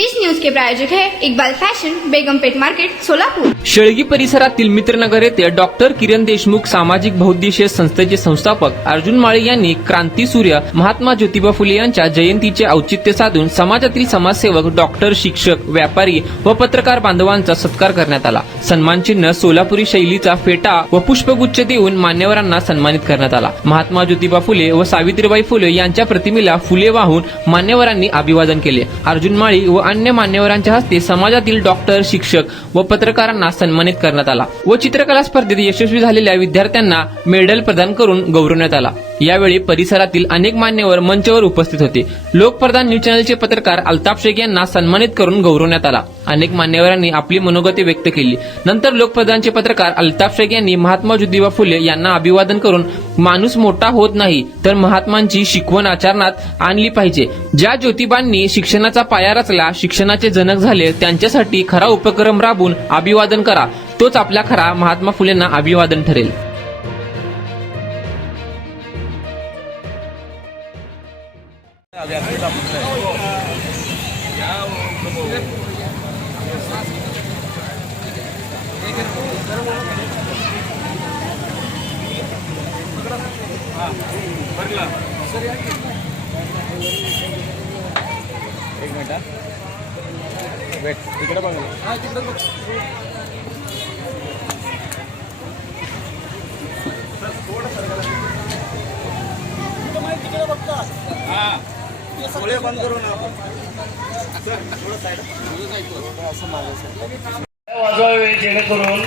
इस news के प्रायोजक है Iqbal fashion, Begumpet market, Solapur. Shelgi परिसरातील मित्रनगर येथे डॉक्टर किरण देशमुख सामाजिक बहुउद्देशीय संस्थेचे संस्थापक अर्जुन माळी यांनी क्रांतीसूर्य महात्मा ज्योतिबा फुले यांच्या जयंतीचे औचित्य साधून समाजातील समाजसेवक, डॉक्टर, शिक्षक, व्यापारी व पत्रकार बांधवांचा सत्कार करण्यात आला। सन्मान चिन्ह, सोलापुरी शैलीचा फेटा व पुष्पगुच्छ देऊन मान्यवरांना सन्मानित करण्यात आला। महात्मा ज्योतिबा फुले व सावित्रीबाई फुले यांच्या प्रतिमेला फुले वाहून मान्यवरांनी अभिवादन केले। अर्जुन माळी व अन्य मान्यवरांच्या हस्ते समाजातील डॉक्टर, शिक्षक व पत्रकारांना सन्मानित करण्यात आला व चित्रकला स्पर्धेत यशस्वी झालेल्या विद्यार्थ्यांना मेडल प्रदान करून गौरवण्यात आला। यावेळी परिसरातील अनेक मान्यवर मंचावर उपस्थित होते। लोकप्रधान न्यूज चॅनलचे पत्रकार अल्ताफ शेख यांना सन्मानित करून गौरवण्यात आला। अनेक मान्यवरांनी आपली मनोगते व्यक्त केली। नंतर लोकप्रधानचे पत्रकार अल्ताफ शेख यांनी महात्मा ज्योतिबा फुले यांना अभिवादन करून माणूस मोठा होत नाही तर महात्मांची शिकवण आचरणात आणली पाहिजे। ज्या ज्योतिबांनी शिक्षणाचा पाया रचला, शिक्षणाचे जनक झाले, त्यांच्यासाठी खरा उपक्रम राबवून अभिवादन करा, तोच आपला खरा महात्मा फुलेंना अभिवादन ठरेल। एक मिनिट वेट इकडे बघा थोडे बंद करू ना वाजवावे जेणेकरून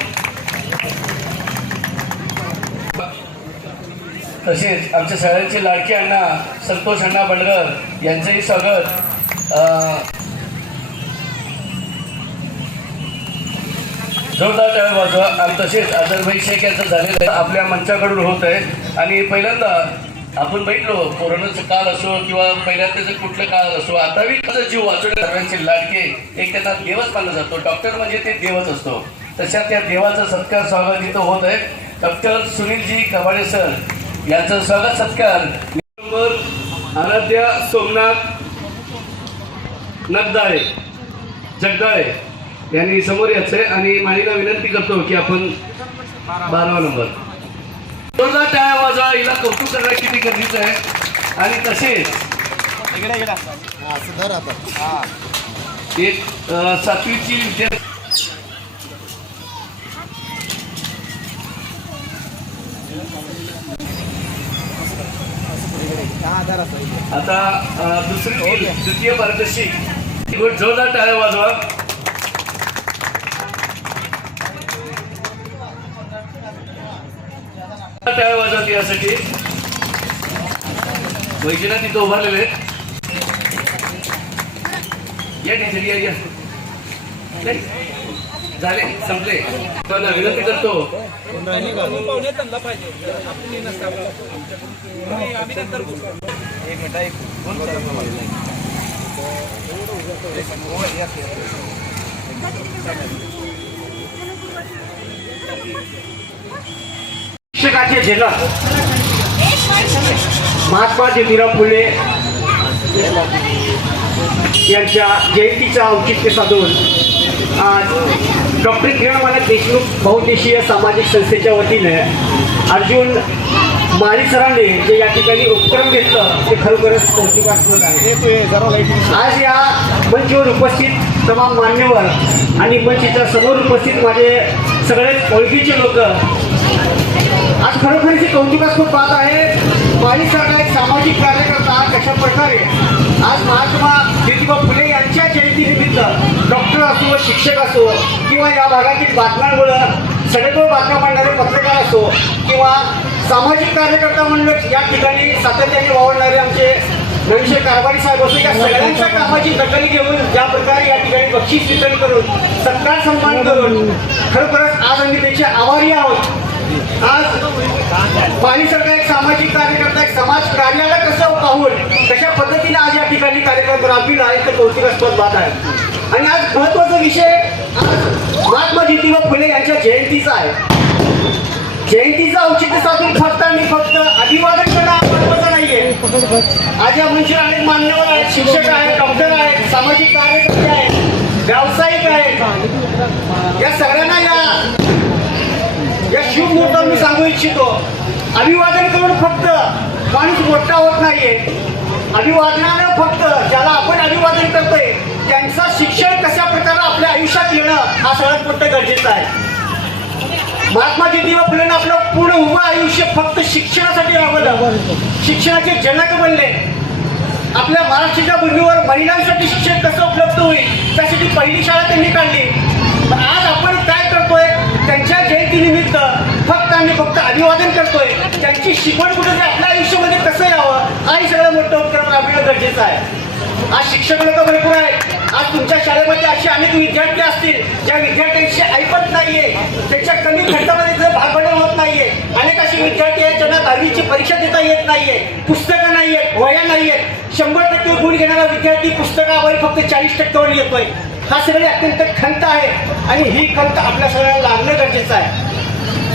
तसेच आमच्या सगळ्यांचे लाडके अण्णा संतोष अण्णा बंडगर यांचंही स्वागत जोरदार टाळ्या वाजवा। आणि तसेच अजरभाई शेख यांचं झालेलं आहे आपल्या मंचाकडून होत आहे। आणि पहिल्यांदा आपण बघितलो कोरोनाचा काळ असो किंवा पहिल्यांदाचं कुठलं काळ असो, आता बी कसं जीव वाचवले सर्वांचे लाडके एक त्यांना देवच मानला जातो। डॉक्टर म्हणजे ते देवच असतो। तशा त्या देवाचा सत्कार स्वागत इथं होत आहे। डॉक्टर सुनीलजी कवाडे सर यांचं स्वागत सत्कार आराध्या सोमनाथ नगदाळे जगदाळे यांनी समोर यायचंय आणि माळीला विनंती करतो की आपण 12वा नंबर जोरदार टाळ्या वाजवा। हिला कौतुक करणं किती गरजेचं आहे। आणि तसेच एक 7वीची विद्यार्थी आता द्वितीय पारितोषिक जोरदार टाळ्या वाजवा। टाळ्या वाजवत यासाठी वैजनाथ तिथं उभारलेले या टीचर या झाले संपले। विनंती करतो शिक्षकाचे जनक महात्मा ज्योतिबा फुले यांच्या जयंतीचा औचित्य साधून आज डॉक्टर किरण देशमुख बहुउद्देशीय सामाजिक संस्थेच्या वतीने अर्जुन माळी सरांनी जे या ठिकाणी उपक्रम घेतलं ते खरोखरच कौतुकास्पद आहे। आज या मंचावर उपस्थित तमाम मान्यवर आणि मंचाच्या समोर उपस्थित माझे सगळेच ओळखीचे लोक आज खरोखर हे कौतुकास्पद बात आहे। माळी सर एक सामाजिक कार्यकर्ता कशा प्रकारे आज महात्मा ज्योतिबा फुले यांच्या जयंतीनिमित्त डॉक्टर असो, शिक्षक असो किंवा या भागातील बातम्यांमुळे सडेतोड बातम्या मांडणारे पत्रकार असो किंवा सामाजिक कार्यकर्ता म्हणलं या ठिकाणी सातत्याने वावरणारे आमचे नवीनशे कारभारी साहेब असो, या सगळ्यांच्या कामाची दखल घेऊन ज्या प्रकारे या ठिकाणी बक्षीस वितरण करून सत्कार सन्मान करून खरोखरच आज आम्ही त्याचे आभारी आहोत। आज माळी सरकार एक सामाजिक कार्यकर्ता एक समाज कार्याला कसं पाहून कशा पद्धतीने आज या ठिकाणी कार्यक्रम राबविला आहे तर कौतुकास्पद बात आहे। आणि आज महत्वाचा विषय आज महात्मा ज्योतिबा फुले यांच्या जयंतीचा आहे। जयंतीचं औचित्य साधून फक्त अभिवादन करणं महत्वाचं नाहीये। आज या मंचावर अनेक मान्यवर आहेत, शिक्षक आहेत, डॉक्टर आहेत, सामाजिक कार्यकर्ते आहेत, व्यावसायिक आहेत, या सगळ्यांना या शुभ मुहूर्तावर मी सांगू इच्छितो, अभिवादन करून फक्त माणूस मोठा होत नाहीये. अभिवादनानं फक्त ज्याला आपण अभिवादन करतोय त्यांचं शिक्षण कशा प्रकारे आपल्या आयुष्यात येणं हा सगळ्यात मोठं गरजेचं आहे. महात्मा ज्योतिबा फुलेंना आपलं पूर्ण उभं आयुष्य फक्त शिक्षणासाठी राबवलं. शिक्षणाचे जनक बनले. आपल्या महाराष्ट्राच्या भूमीवर महिलांसाठी शिक्षण कसं उपलब्ध होईल त्यासाठी पहिली शाळा त्यांनी काढली. आज आपण काय करतोय, त्यांच्या जयंतीनिमित्त फक्त आणि फक्त अभिवादन करतोय. त्यांची शिकवण कुठे आपल्या आयुष्यामध्ये कसं यावं हाही सगळं मोठं उपक्रम राबविणं गरजेचं आहे. आज शिक्षक लोक भरपूर आहेत. आज तुमच्या शाळेमध्ये असे अनेक विद्यार्थी असतील ज्या विद्यार्थ्यांची ऐपत नाहीये, त्याच्या कमी खर्चामध्ये जर भागवणं होत नाहीये. अनेक असे विद्यार्थी आहेत ज्यांना 10वीची परीक्षा देता येत नाहीये, पुस्तकं नाहीयेत, वह्या नाहीयेत. 100% गुण घेणारा विद्यार्थी पुस्तकावर फक्त 40% येतोय. हा सगळे अत्यंत खंत आहे आणि ही खंत आपल्या सगळ्यांना लागणं गरजेचं आहे.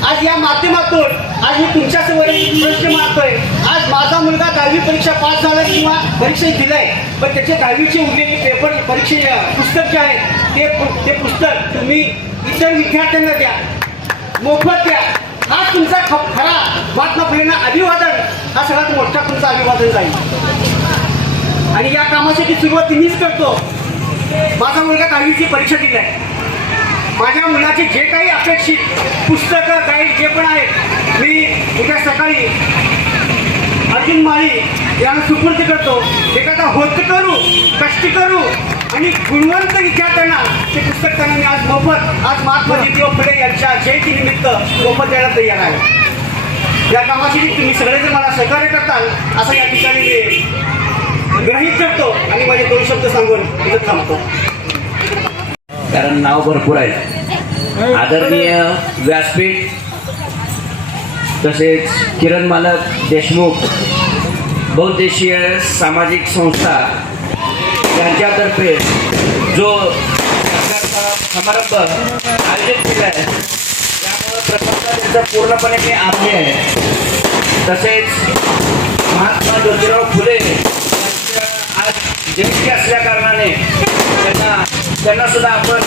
आज या माध्यमातून आज मी तुमच्यासमोर एक प्रश्न मारतोय. आज माझा मुलगा 10वी परीक्षा पास झाला किंवा परीक्षा दिलाय, पण त्याचे 10वीचे उरलेले पेपर परीक्षे पुस्तक जे आहेत ते पुस्तक तुम्ही इतर विद्यार्थ्यांना द्या, मोफत द्या. हा तुमचा खरा महात्मा फुलेंना अभिवादन, हा सगळ्यात मोठा तुमचा अभिवादन जाईल. आणि या कामासाठी सुरुवात मीच करतो. माझा मुलगा 10वीची परीक्षा दिलाय. माझ्या मुलाचे जे काही अपेक्षित पुस्तकं गाईड जे पण आहेत मी उद्या सकाळी अर्जुन माळी यांना सुपूर्द करतो. एखादा होतकरू, कष्टकरू आणि गुणवंत विद्यार्थ्यांना ते पुस्तक त्यांना मी आज मोफत आज महात्मा ज्योतिबा फुले यांच्या जयंतीनिमित्त मोफत द्यायला तयार आहे. या कामासाठी तुम्ही सगळेजण मला सहकार्य करताल असं या ठिकाणी मी ग्रहित करतो आणि माझे 2 शब्द सांगून इथं थांबतो. कारण नाव भरपूर आहे. आदरणीय व्यासपीठ तसेच किरण मालक देशमुख बहुउद्देशीय सामाजिक संस्था यांच्यातर्फे जो समारंभ आयोजित केला आहे त्यामुळे प्रथमतः त्यांचा पूर्णपणे मी आभारी आहे. तसेच महात्मा ज्योतिराव फुले यांच्या आज जयंती असल्या कारणाने त्यांना सुद्धा आपण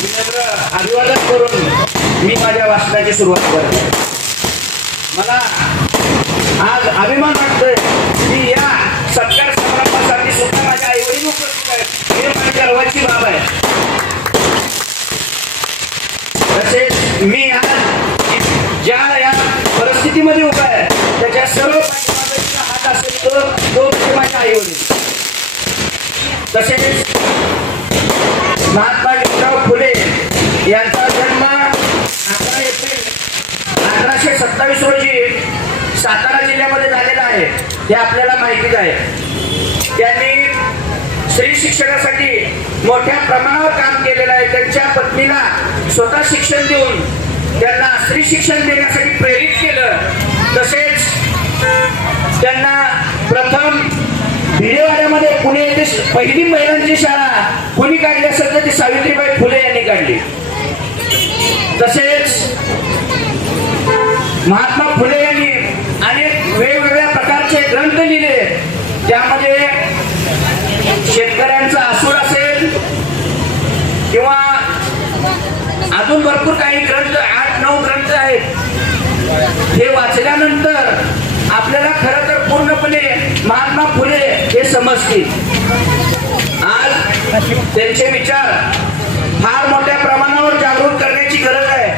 विनम्र अभिवादन करून मी माझ्या भाषणाची सुरुवात करतो. मला आज अभिमान वाटतोय की या सत्कार समारंभासाठी सुद्धा माझ्या आईवडील उपस्थित आहेत. हे माझ्या गर्वाची बाब आहे. तसेच मी आज ज्या या परिस्थितीमध्ये उभा आहे त्याच्या सर्व पाठीमागचा हात असेल तो म्हणजे माझ्या आईवडील. तसेच महात्मा ज्योतिराव फुले यांचा जन्म 11 एप्रिल 1827 रोजी सातारा जिल्ह्यामध्ये झालेला आहे हे आपल्याला माहितीच आहे. त्यांनी स्त्री शिक्षणासाठी मोठ्या प्रमाणावर काम केलेलं आहे. त्यांच्या पत्नीला स्वतः शिक्षण देऊन त्यांना स्त्री शिक्षण देण्यासाठी प्रेरित केलं. तसेच त्यांना प्रथम भिडेवाड्यामध्ये पुणे येथे पहिली महिलांची शाळा कोणी काढली असेल तर ती सावित्रीबाई फुले यांनी काढली. तसेच महात्मा फुले यांनी अनेक वेगवेगळ्या प्रकारचे ग्रंथ लिहिले. त्यामध्ये शेतकऱ्यांचा आसूड असेल किंवा अजून भरपूर काही ग्रंथ 8-9 ग्रंथ आहेत. हे वाचल्यानंतर आपल्याला खरं तर पूर्णपणे महात्मा फुले हे समजतील. आज त्यांचे विचार फार मोठ्या प्रमाणावर जागृत करण्याची गरज आहे.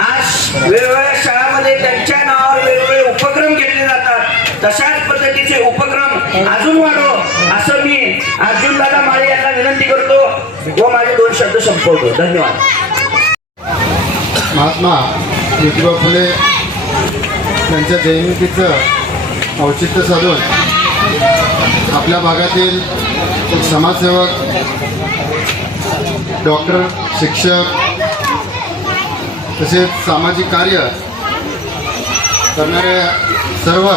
आज वेगवेगळ्या शाळांमध्ये त्यांच्या नावावर वेगवेगळे उपक्रम घेतले जातात. तशाच पद्धतीचे उपक्रम अजून वाढो असं मी अर्जुनदादा माळे यांना विनंती करतो व माझे 2 शब्द संपवतो. धन्यवाद. महात्मा ज्योतिबा फुले यांच्या जयंतीचं औचित्य साधून आपल्या भागातील एक समाजसेवक, डॉक्टर, शिक्षक तसेच सामाजिक कार्य करणाऱ्या सर्व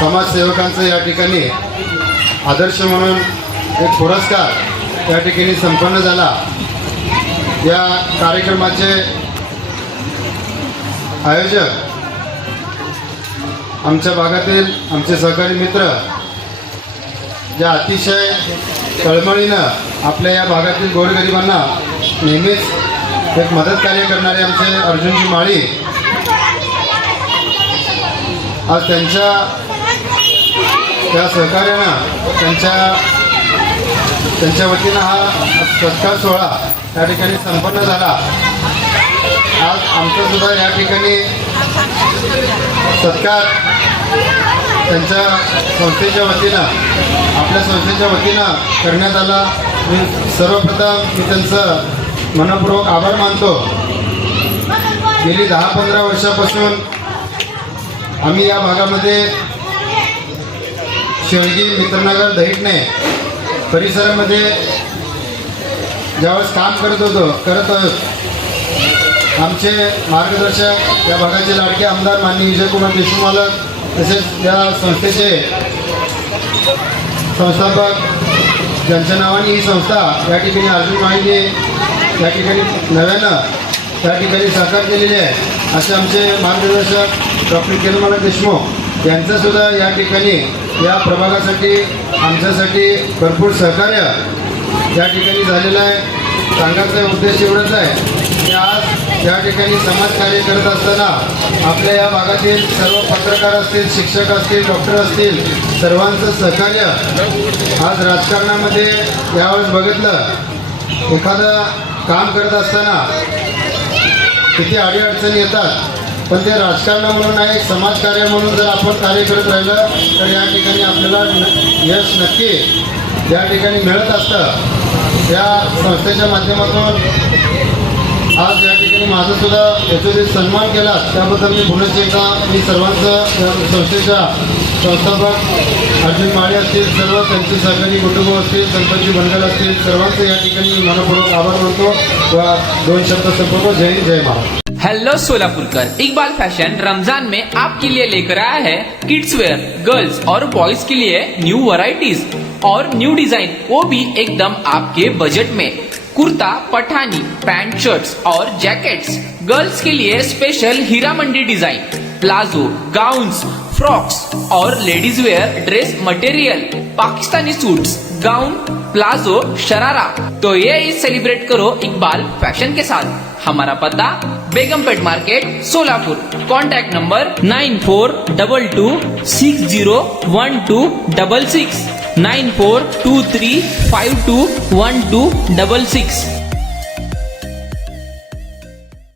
समाजसेवकांचं या ठिकाणी आदर्श म्हणून एक पुरस्कार या ठिकाणी संपन्न झाला. या कार्यक्रमाचे आयोजक आमच्या भागातील आमचे सहकारी मित्र ज्या अतिशय तळमळीनं आपल्या या भागातील गोरगरिबांना नेहमीच एक मदत कार्य करणारे आमचे अर्जुनजी माळी आज त्यांच्या त्या सहकार्यानं त्यांच्या वतीनं हा सत्कार सोहळा त्या ठिकाणी संपन्न झाला. आज आमचा सुद्धा या ठिकाणी सत्कार त्यांच्या संस्थेच्या वतीनं आपल्या संस्थेच्या वतीनं करण्यात आला. मी सर्वप्रथम मी त्यांचं मनपूर्वक आभार मानतो. गेली 10-15 वर्षापासून आम्ही या भागामध्ये शेळगी, मित्रनगर, दहिटणे परिसरामध्ये ज्यावेळेस काम करत आहोत. आमचे मार्गदर्शक या भागाचे लाडके आमदार माननीय विजयकुमार देशमुख मालक तसेच या संस्थेचे संस्थापक ज्यांच्या नावाने ही संस्था या ठिकाणी अर्जुन माळीने या ठिकाणी नव्यानं त्या ठिकाणी साकार केलेली आहे असे आमचे मार्गदर्शक डॉक्टर किरण देशमुख यांचंसुद्धा या ठिकाणी या प्रभागासाठी आमच्यासाठी भरपूर सहकार्य या ठिकाणी झालेलं आहे. सांगायचा उद्देश एवढंच आहे की आज या ठिकाणी समाजकार्य करत असताना आपल्या या भागातील सर्व पत्रकार असतील, शिक्षक असतील, डॉक्टर असतील, सर्वांचं सहकार्य आज राजकारणामध्ये यावेळेस बघितलं. एखादं काम करत असताना किती अडीअडचणी येतात, पण ते राजकारण म्हणून नाही, एक समाजकार्य म्हणून जर आपण कार्य करत राहिलं तर या ठिकाणी आपल्याला यश नक्की या ठिकाणी मिळत असतं. या संस्थेच्या माध्यमातून आज या ठिकाणी माझं सुद्धा याच्यावर सन्मान केला त्याबद्दल मी पुन्हा एकदा मी सर्वांचं संस्थेच्या संस्थापक अर्जुन माळी असतील, सर्व त्यांचे सहकारी कुटुंब असतील, संपतजी बनगर असतील, सर्वांचं या ठिकाणी मी मनपूर्वक आभार मानतो व 2 शब्द संपर्क. जय हिंद, जय महाराज. हेलो सोलापुरकर, इकबाल फैशन रमजान में आपके लिए लेकर आया है किड्स वेयर, गर्ल्स और बॉयज के लिए न्यू वैरायटीज और न्यू डिजाइन, वो भी एकदम आपके बजट में. कुर्ता, पठानी, पैंट, शर्ट्स और जैकेट्स. गर्ल्स के लिए special Heera Mandi design, palazzo, gowns, frocks और ladies wear dress material, Pakistani suits, gown, palazzo, sharara. तो ये ईद सेलिब्रेट करो इकबाल फैशन के साथ. हमारा पता Begumpet market, Solapur. Contact number 9422601266 9423521266.